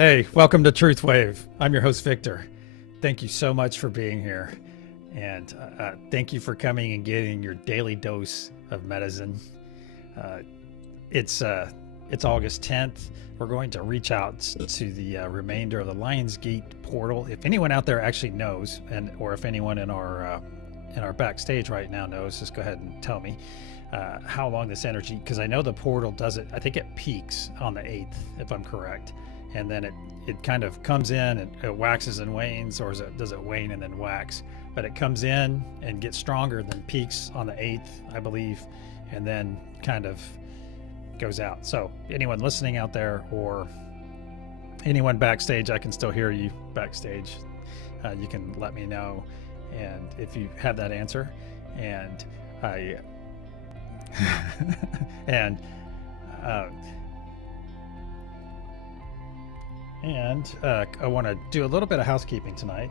Hey, welcome to TruthWave. I'm your host, Victor. Thank you so much for being here. And thank you for coming and getting your daily dose of medicine. It's August 10th. We're going to reach out to the remainder of the Lionsgate portal. If anyone out there actually knows, or if anyone in our backstage right now knows, just go ahead and tell me how long this energy, because I know the portal does it. I think it peaks on the 8th, if I'm correct. And then it kind of comes in and it waxes and wanes, or does it wane and then wax? But it comes in and gets stronger, then peaks on the 8th, I believe, and then kind of goes out. So anyone listening out there, or anyone backstage, I can still hear you backstage. You can let me know, and if you have that answer, and I and I want to do a little bit of housekeeping tonight.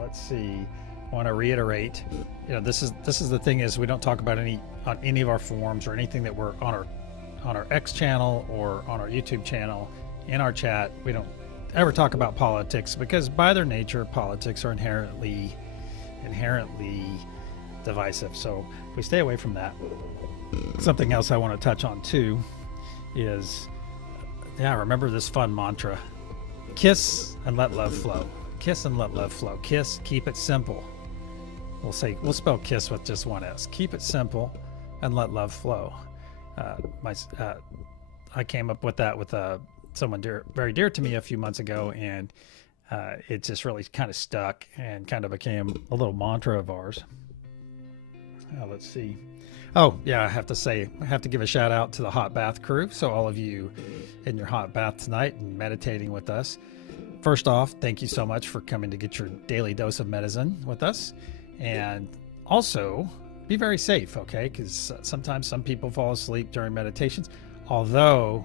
Let's see. I want to reiterate, this is the thing, is we don't talk about on any of our forums or anything that we're on our X channel or on our YouTube channel. In our chat, we don't ever talk about politics, because by their nature, politics are inherently divisive. So we stay away from that. Something else I want to touch on too is, remember this fun mantra: kiss and let love flow. Kiss and let love flow. Kiss, keep it simple. We'll spell kiss with just one S. Keep it simple and let love flow. I came up with that with someone very dear to me a few months ago, and it just really kind of stuck and kind of became a little mantra of ours. Let's see. Oh yeah, I have to give a shout out to the hot bath crew. So all of you in your hot bath tonight and meditating with us, first off, thank you so much for coming to get your daily dose of medicine with us. And also, be very safe, okay? Because sometimes some people fall asleep during meditations. Although,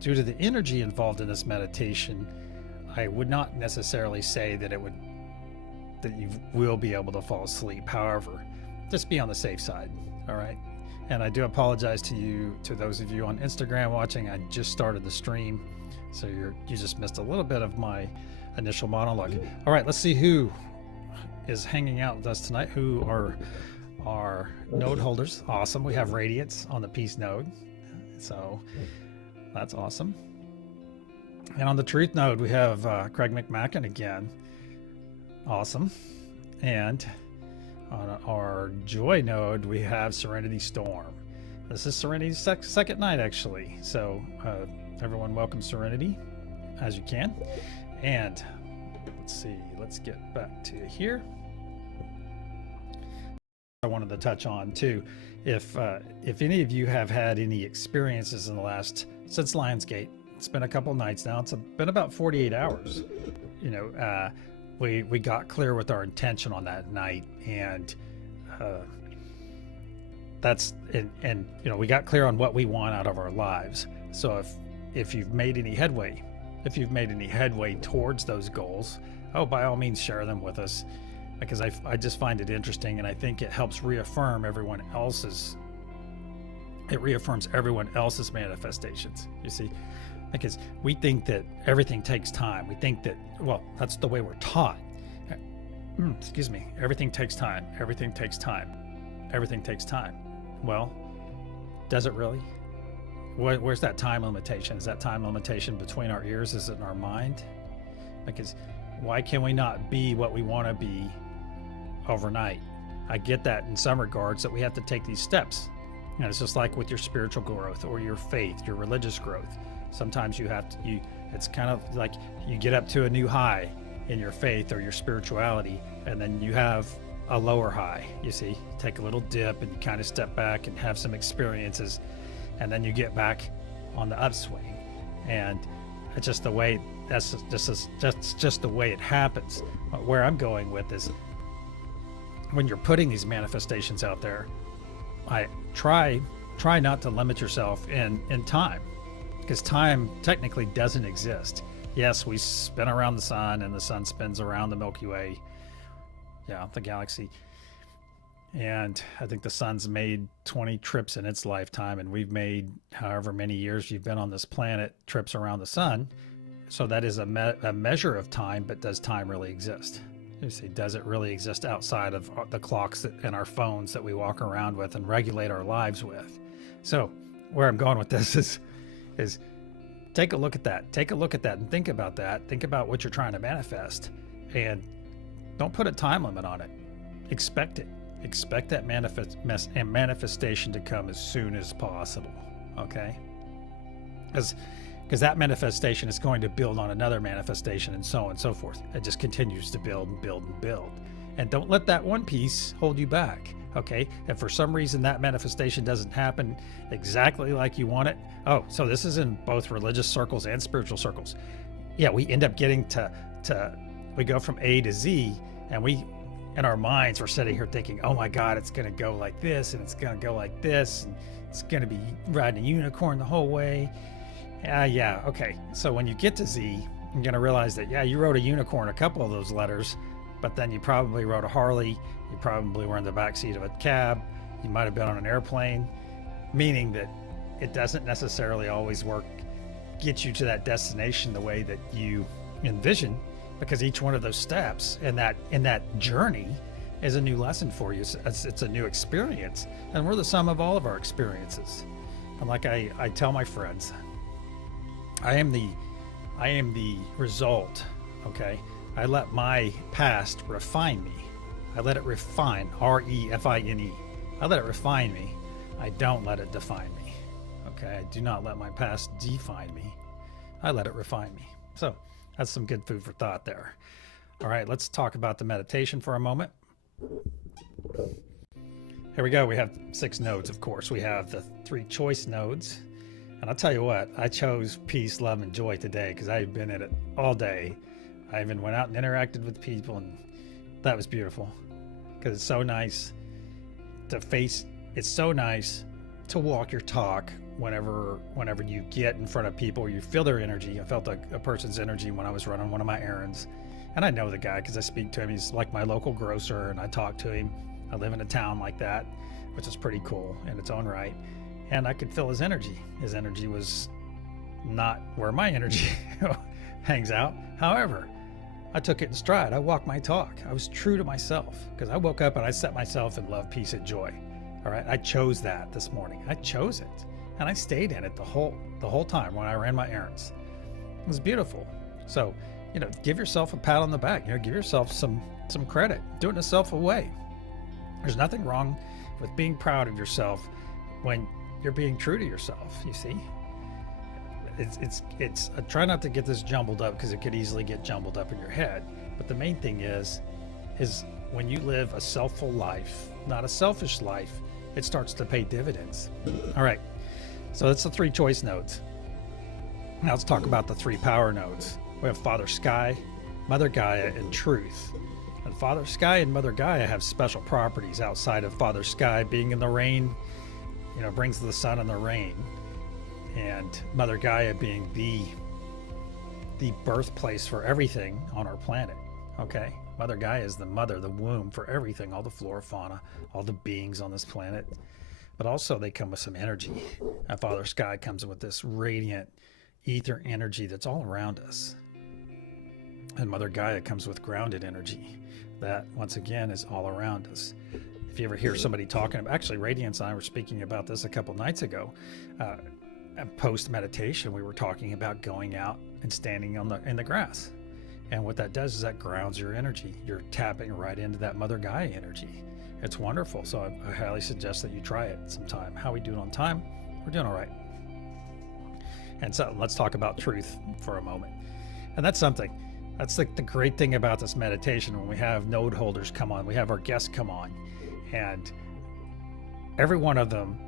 due to the energy involved in this meditation, I would not necessarily say that you will be able to fall asleep. However, just be on the safe side, all right? And I do apologize to those of you on Instagram watching. I just started the stream, so you just missed a little bit of my initial monologue. All right, let's see who is hanging out with us tonight, who are our node holders. Awesome. We have Radiance on the Peace node, so that's awesome. And on the Truth node, we have Craig McMackin again. Awesome. And on our Joy node, we have Serenity Storm. This is Serenity's second night, actually. So everyone welcome Serenity as you can. And let's see, let's get back to here. I wanted to touch on too, if any of you have had any experiences in the since Lionsgate, it's been a couple nights now. It's been about 48 hours. We got clear with our intention on that night, and we got clear on what we want out of our lives. So if you've made any headway, towards those goals, by all means share them with us, because I just find it interesting, and I think it helps reaffirm everyone else's manifestations, you see, because we think that everything takes time. We think that, that's the way we're taught. Everything takes time. Well, does it really? Where's that time limitation? Is that time limitation between our ears? Is it in our mind? Because why can we not be what we want to be overnight? I get that in some regards, that we have to take these steps. It's just like with your spiritual growth or your faith, your religious growth. Sometimes it's kind of like you get up to a new high in your faith or your spirituality, and then you have a lower high. You see, you take a little dip and you kind of step back and have some experiences, and then you get back on the upswing. And it's just the way, that's just the way it happens. Where I'm going with is, when you're putting these manifestations out there, I try not to limit yourself in time, because time technically doesn't exist. Yes, we spin around the sun, and the sun spins around the Milky Way, the galaxy. And I think the sun's made 20 trips in its lifetime, and we've made however many years you've been on this planet trips around the sun. So that is a measure of time, but does time really exist? You see, does it really exist outside of the clocks and our phones that we walk around with and regulate our lives with? So where I'm going with this is take a look at that. Take a look at that and think about that. Think about what you're trying to manifest, and don't put a time limit on it. Expect it. Expect that manifestation to come as soon as possible. Okay? Because that manifestation is going to build on another manifestation, and so on and so forth. It just continues to build and build and build. And don't let that one piece hold you back. Okay? If for some reason that manifestation doesn't happen exactly like you want it, so this is in both religious circles and spiritual circles. Yeah, we end up getting we go from A to Z, and in our minds, we're sitting here thinking, oh my God, it's going to go like this, and it's going to go like this, and it's going to be riding a unicorn the whole way. Yeah, okay. So when you get to Z, you're going to realize that, yeah, you rode a unicorn, a couple of those letters, but then you probably rode a Harley, you probably were in the backseat of a cab, you might have been on an airplane, meaning that it doesn't necessarily always get you to that destination the way that you envision, because each one of those steps in that journey is a new lesson for you. It's a new experience, and we're the sum of all of our experiences. And like I tell my friends, I am the result. Okay, I let my past refine me. I let it refine, REFINE. I let it refine me. I don't let it define me. Okay, I do not let my past define me. I let it refine me. So that's some good food for thought there. All right, let's talk about the meditation for a moment. Here we go. We have 6 nodes, of course. We have the 3 choice nodes. And I'll tell you what, I chose peace, love, and joy today because I've been in it all day. I even went out and interacted with people, and that was beautiful because it's so nice it's so nice to walk your talk whenever you get in front of people or you feel their energy. I felt a person's energy when I was running one of my errands, and I know the guy because I speak to him. He's like my local grocer, and I talk to him. I live in a town like that, which is pretty cool in its own right. And I could feel his energy. His energy was not where my energy hangs out. However, I took it in stride. I walked my talk. I was true to myself because I woke up and I set myself in love, peace, and joy. All right. I chose that this morning. I chose it, and I stayed in it the whole time when I ran my errands. It was beautiful. So, give yourself a pat on the back. Give yourself some credit. Do it in a self-away way. There's nothing wrong with being proud of yourself when you're being true to yourself. You see, it's I try not to get this jumbled up because it could easily get jumbled up in your head. But the main thing is when you live a selfful life, not a selfish life, it starts to pay dividends. All right, so that's the 3 choice nodes. Now let's talk about the 3 power nodes. We have Father Sky, Mother Gaia, and Truth. And Father Sky and Mother Gaia have special properties outside of Father Sky being in the rain, brings the sun and the rain, and Mother Gaia being the birthplace for everything on our planet. Okay, Mother Gaia is the mother, the womb for everything, all the flora, fauna, all the beings on this planet. But also they come with some energy. And Father Sky comes with this radiant ether energy that's all around us. And Mother Gaia comes with grounded energy that, once again, is all around us. If you ever hear somebody talking about, actually, Radiance and I were speaking about this a couple nights ago. Post meditation, we were talking about going out and standing in the grass, and what that does is that grounds your energy. You're tapping right into that Mother Gaia energy. It's wonderful. So I highly suggest that you try it sometime. How we doing on time? We're doing all right. And so let's talk about truth for a moment. And that's something. That's like the great thing about this meditation. When we have node holders come on, we have our guests come on, and every one of them,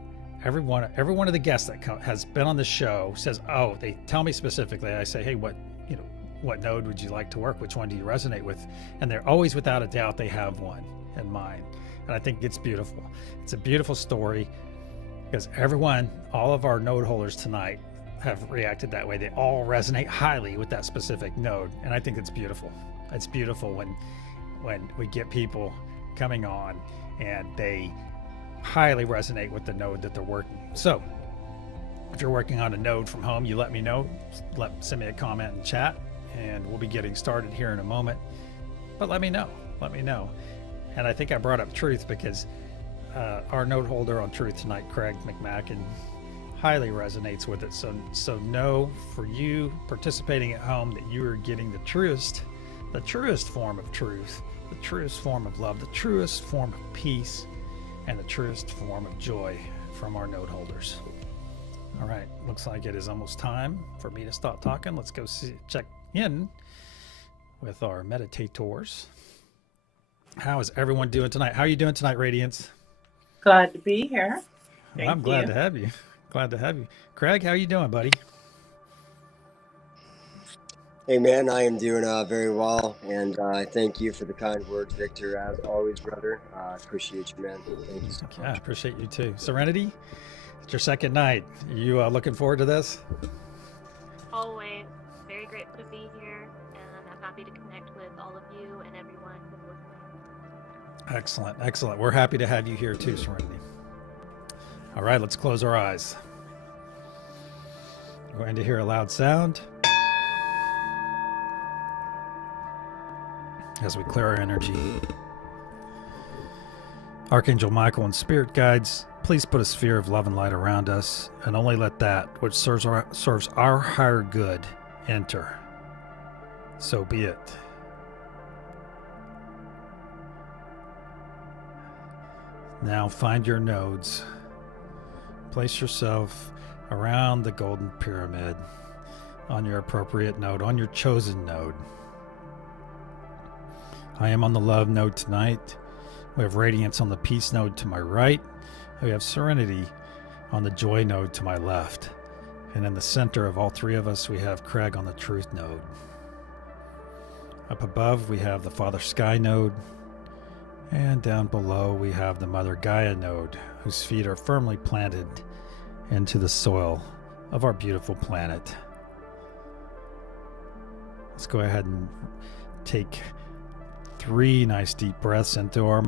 every one of the guests that has been on the show says, oh, they tell me specifically. I say, hey, what node would you like to work? Which one do you resonate with? And they're always, without a doubt, they have one in mind. And I think it's beautiful. It's a beautiful story because all of our node holders tonight have reacted that way. They all resonate highly with that specific node. And I think it's beautiful. It's beautiful when we get people coming on and they highly resonate with the node that they're working. So If you're working on a node from home, you let me know. Send me a comment in chat, and we'll be getting started here in a moment. But let me know. Let me know. And I think I brought up truth because our node holder on truth tonight, Craig McMackin, highly resonates with it. So know for you participating at home that you are getting the truest form of truth, the truest form of love, the truest form of peace, and the truest form of joy from our node holders. All right, looks like it is almost time for me to stop talking. Let's go check in with our meditators. How is everyone doing tonight? How are you doing tonight, Radiance? Glad to be here. I'm glad to have you. Glad to have you. Craig, how are you doing, buddy? Hey, man, I am doing very well, and thank you for the kind words, Victor, as always, brother. Appreciate you, man. Thank you so much. Yeah, I appreciate you too. Serenity, it's your second night. You looking forward to this? Always. Very grateful to be here, and I'm happy to connect with all of you and everyone who's listening. Excellent, excellent. We're happy to have you here too, Serenity. All right, let's close our eyes. We're going to hear a loud sound as we clear our energy. Archangel Michael and spirit guides, please put a sphere of love and light around us, and only let that which serves our higher good enter. So be it. Now find your nodes. Place yourself around the golden pyramid on your appropriate node, on your chosen node. I am on the love node tonight. We have radiance on the peace node to my right. We have serenity on the joy node to my left. And in the center of all three of us, we have Craig on the truth node. Up above, we have the Father Sky node. And down below, we have the Mother Gaia node, whose feet are firmly planted into the soil of our beautiful planet. Let's go ahead and take 3 nice deep breaths into our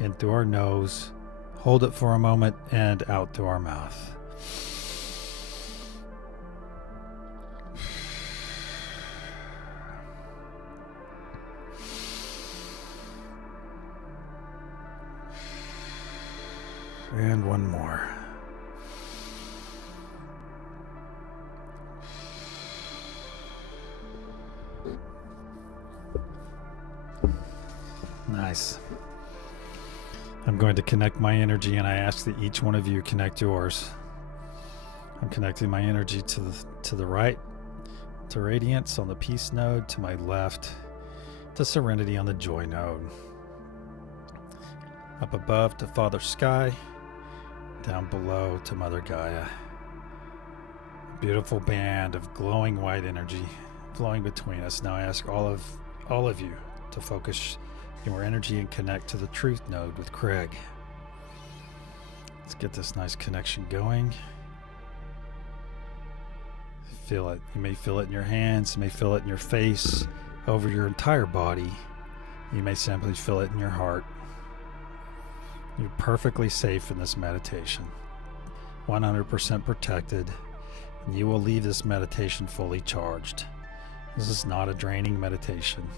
into our nose. Hold it for a moment and out through our mouth. And one more. Nice. I'm going to connect my energy, and I ask that each one of you connect yours. I'm connecting my energy to the right, to radiance on the peace node, to my left, to serenity on the joy node. Up above to Father Sky, down below to Mother Gaia. A beautiful band of glowing white energy flowing between us. Now I ask all of you to focus your energy and connect to the truth node with Craig. Let's get this nice connection going. Feel it. You may feel it in your hands, you may feel it in your face, over your entire body. You may simply feel it in your heart. You're perfectly safe in this meditation, 100% protected, and you will leave this meditation fully charged. This is not a draining meditation.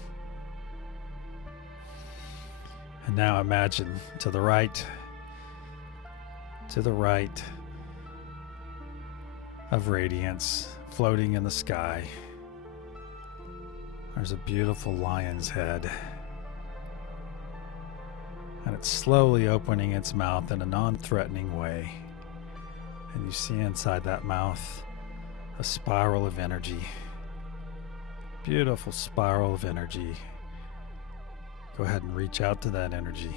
And now imagine to the right of radiance floating in the sky. There's a beautiful lion's head. And it's slowly opening its mouth in a non-threatening way. And you see inside that mouth a spiral of energy. Beautiful spiral of energy. Go ahead and reach out to that energy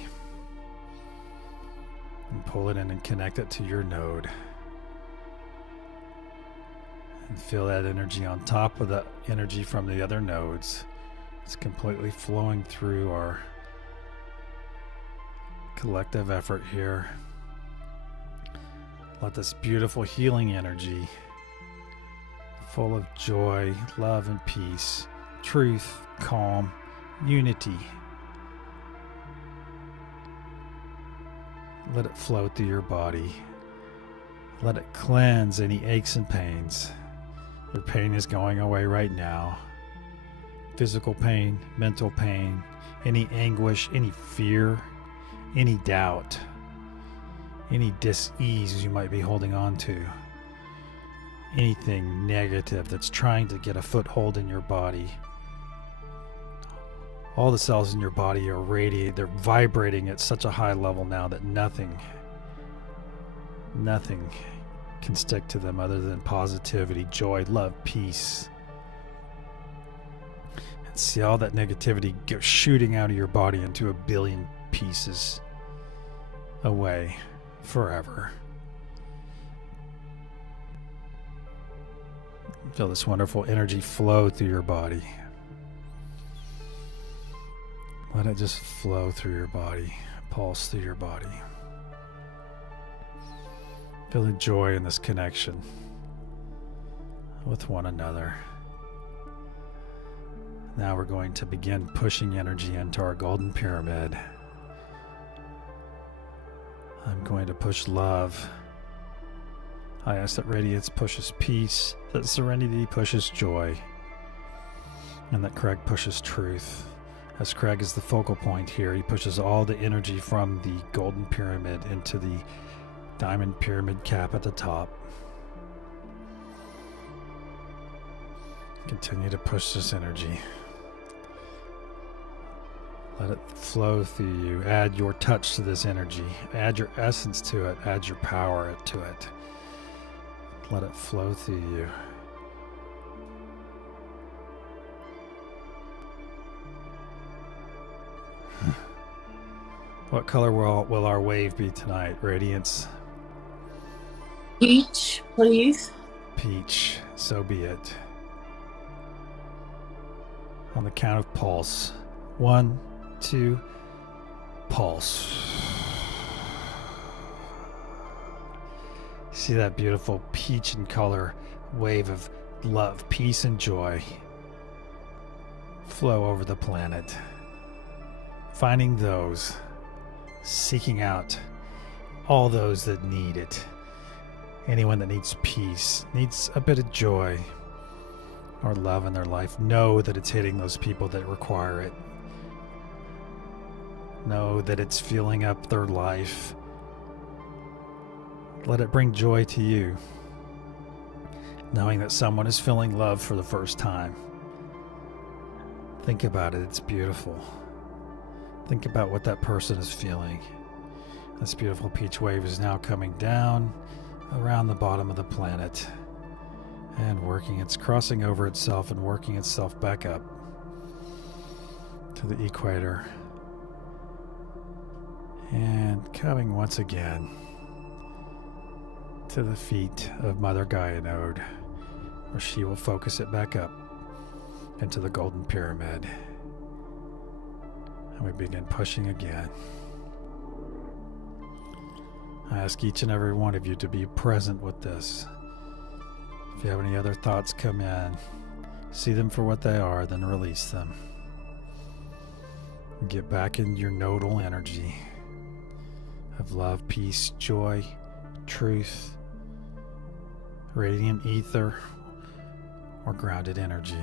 and pull it in and connect it to your node. And feel that energy on top of the energy from the other nodes. It's completely flowing through our collective effort here. Let this beautiful healing energy, full of joy, love, and peace, truth, calm, unity, let it flow through your body. Let it cleanse any aches and pains. Your pain is going away right now. Physical pain, mental pain, any anguish, any fear, any doubt, any dis-ease you might be holding on to. Anything negative that's trying to get a foothold in your body. All the cells in your body are radiating, they're vibrating at such a high level now that nothing can stick to them other than positivity, joy, love, peace. And see all that negativity go shooting out of your body into a billion pieces away forever. Feel this wonderful energy flow through your body. Let it just flow through your body, pulse through your body. Feel the joy in this connection with one another. Now we're going to begin pushing energy into our golden pyramid. I'm going to push love. I ask that radiance pushes peace, that serenity pushes joy, and that Craig pushes truth. As Craig is the focal point here, he pushes all the energy from the golden pyramid into the diamond pyramid cap at the top. Continue to push this energy. Let it flow through you. Add your touch to this energy. Add your essence to it. Add your power to it. Let it flow through you. What color will our wave be tonight? Radiance? Peach, please. Peach. So be it. On the count of pulse. 1, 2, pulse. See that beautiful peach in color wave of love, peace, and joy flow over the planet. Finding those, seeking out all those that need it. Anyone that needs peace, needs a bit of joy or love in their life, know that it's hitting those people that require it. Know that it's filling up their life. Let it bring joy to you, knowing that someone is feeling love for the first time. Think about it, it's beautiful. Think about what that person is feeling. This beautiful peach wave is now coming down around the bottom of the planet and it's crossing over itself and working itself back up to the equator and coming once again to the feet of Mother Gaia node, where she will focus it back up into the golden pyramid. And we begin pushing again. I ask each and every one of you to be present with this. If you have any other thoughts come in, see them for what they are, then release them. And get back in your nodal energy of love, peace, joy, truth, radiant ether, or grounded energy.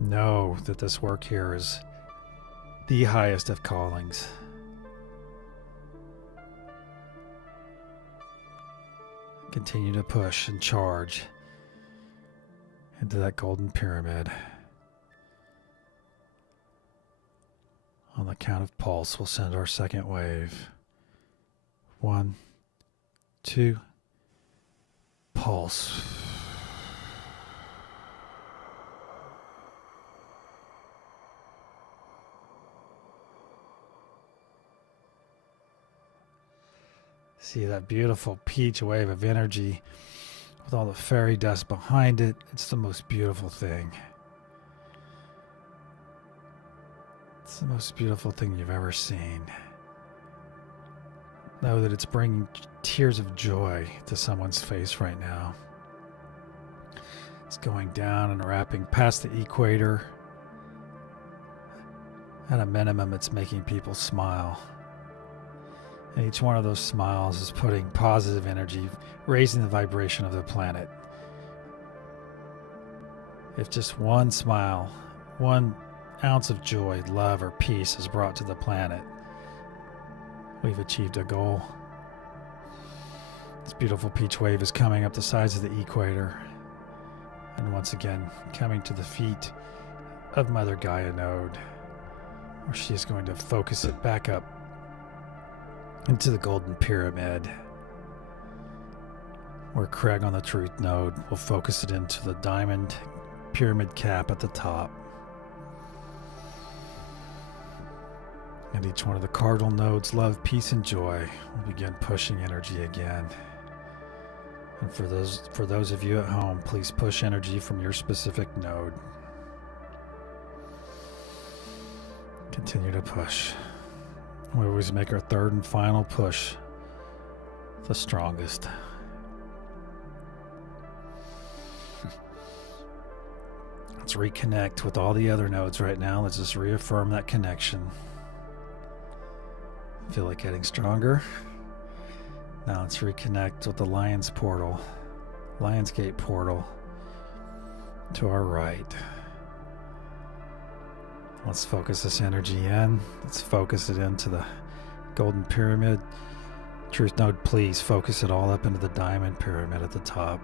Know that this work here is the highest of callings. Continue to push and charge into that golden pyramid. On the count of pulse, we'll send our second wave. 1, 2, pulse. See that beautiful peach wave of energy with all the fairy dust behind it. It's the most beautiful thing. It's the most beautiful thing you've ever seen. Know that it's bringing tears of joy to someone's face right now. It's going down and wrapping past the equator. At a minimum, it's making people smile. And each one of those smiles is putting positive energy, raising the vibration of the planet. If just one smile, 1 ounce of joy, love, or peace is brought to the planet, we've achieved a goal. This beautiful peach wave is coming up the sides of the equator, and once again coming to the feet of Mother Gaia node, where she is going to focus it back up into the golden pyramid, where Craig on the truth node will focus it into the diamond pyramid cap at the top. And each one of the cardinal nodes, love, peace, and joy, will begin pushing energy again. And for those of you at home, please push energy from your specific node. Continue to push. We always make our third and final push the strongest. Let's reconnect with all the other nodes right now. Let's just reaffirm that connection. Feel like getting stronger. Now let's reconnect with the Lionsgate portal to our right. Let's focus this energy in. Let's focus it into the golden pyramid. Truth node, please focus it all up into the diamond pyramid at the top.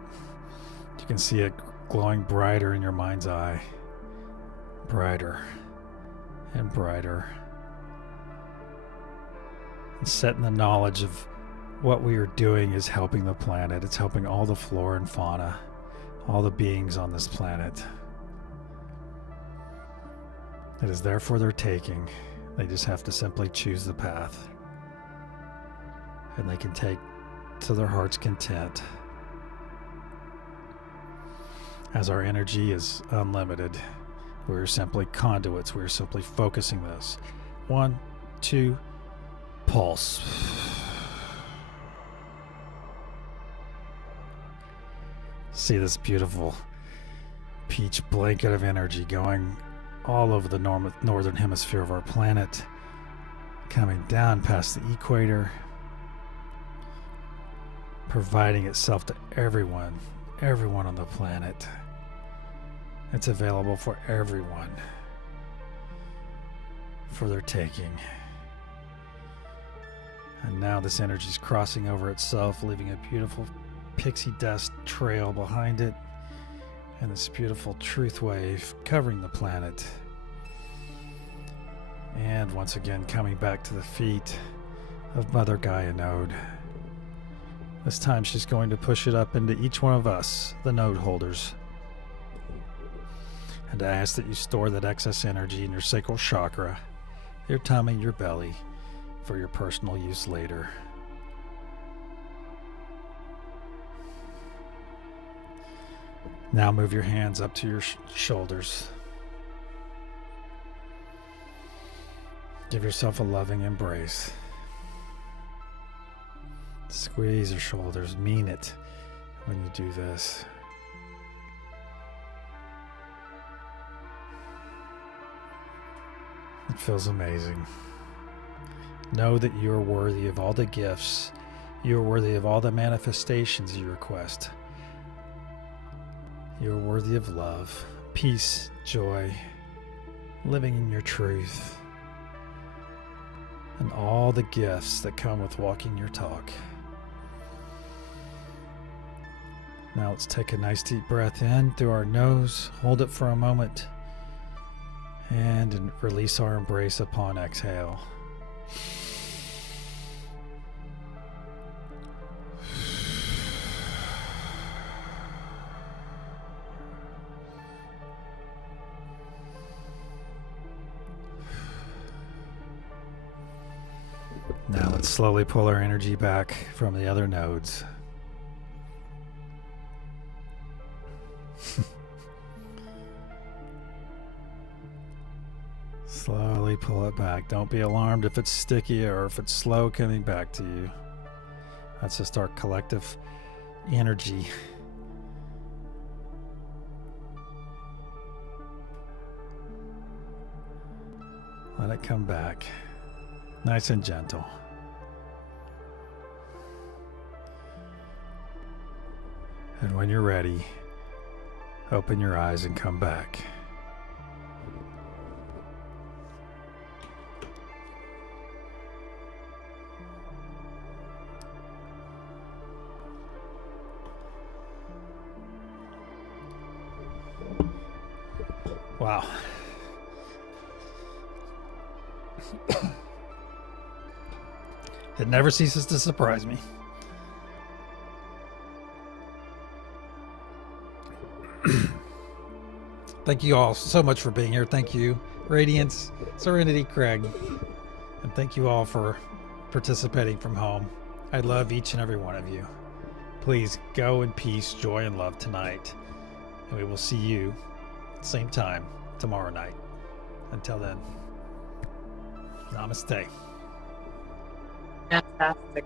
You can see it glowing brighter in your mind's eye. Brighter and brighter. And setting the knowledge of what we are doing is helping the planet. It's helping all the flora and fauna, all the beings on this planet. It is there for their taking. They just have to simply choose the path. And they can take to their heart's content. As our energy is unlimited, we're simply conduits. We're simply focusing this. 1, 2, pulse. See this beautiful peach blanket of energy going all over the northern hemisphere of our planet, coming down past the equator, providing itself to everyone on the planet. It's available for everyone for their taking. And now this energy is crossing over itself, leaving a beautiful pixie dust trail behind it, and this beautiful truth wave covering the planet. And once again coming back to the feet of Mother Gaia node. This time she's going to push it up into each one of us, the node holders. And I ask that you store that excess energy in your sacral chakra, your tummy, your belly, for your personal use later. Now move your hands up to your shoulders. Give yourself a loving embrace. Squeeze your shoulders. Mean it when you do this. It feels amazing. Know that you are worthy of all the gifts. You are worthy of all the manifestations you request. You are worthy of love, peace, joy, living in your truth, and all the gifts that come with walking your talk. Now let's take a nice deep breath in through our nose, hold it for a moment, and release our embrace upon exhale. Now let's slowly pull our energy back from the other nodes. Slowly pull it back. Don't be alarmed if it's sticky or if it's slow coming back to you. That's just our collective energy. Let it come back. Nice and gentle. And when you're ready, open your eyes and come back. Wow. It never ceases to surprise me. Thank you all so much for being here. Thank you, Radiance, Serenity, Craig, and thank you all for participating from home. I love each and every one of you. Please go in peace, joy, and love tonight. And we will see you same time tomorrow night. Until then, namaste. Fantastic.